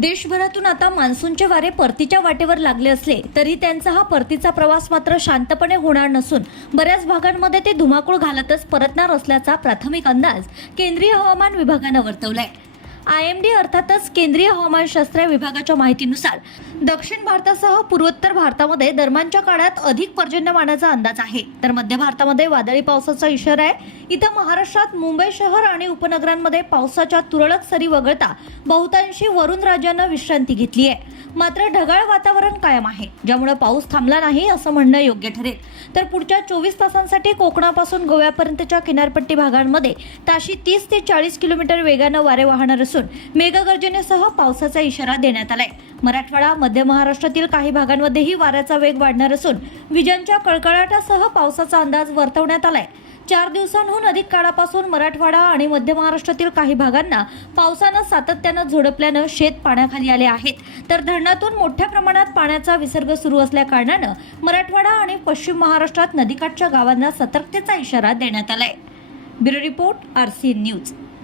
देशभरातून आता मान्सूनचे वारे परतीच्या वाटेवर लागले असले तरी त्यांचा हा परतीचा प्रवास मात्र शांतपणे होणार नसून बऱ्याच भागांमध्ये ते धुमाकूळ घालतच परतणार असल्याचा प्राथमिक अंदाज केंद्रीय हवामान विभागानं वर्तवलाय. आय एम डी अर्थातच केंद्रीय हवामानशास्त्र विभागाच्या माहितीनुसार दक्षिण भारतासह पूर्वोत्तर भारतामध्ये दरम्यानच्या काळात अधिक पर्जन्यमानाचा अंदाज आहे. तर मध्य भारतामध्ये वादळी पावसाचा इशारा आहे. इथं महाराष्ट्रात मुंबई शहर आणि उपनगरांमध्ये पावसाच्या तुरळक सरी वगळता बहुतांशी वरुण राज्यानं विश्रांती घेतली आहे. मात्र ढगाळ वातावरण कायम आहे ज्यामुळे पाऊस थांबला नाही असं म्हणणं योग्य ठरेल. तर पुढच्या चोवीस तासांसाठी कोकणापासून गोव्यापर्यंतच्या किनारपट्टी भागांमध्ये ताशी तीस ते चाळीस किलोमीटर वेगानं वारे वाहणार असून मेघगर्जनेसह पावसाचा इशारा देण्यात आलाय. मराठवाडा मध्य महाराष्ट्रातील काही भागांमध्येही वाऱ्याचा वेग वाढणार असून विजांच्या कडकडाटासह पावसाचा अंदाज वर्तवण्यात आलाय. चार दिवसांहून अधिक काळापासून मराठवाडा आणि मध्य महाराष्ट्रातील काही भागांना पावसानं सातत्यानं झोडपल्यानं शेत पाण्याखाली आले आहेत. तर धरणातून मोठ्या प्रमाणात पाण्याचा विसर्ग सुरू असल्याकारणानं मराठवाडा आणि पश्चिम महाराष्ट्रात नदीकाठच्या गावांना सतर्कतेचा इशारा देण्यात आलाय. Bureau report R C news.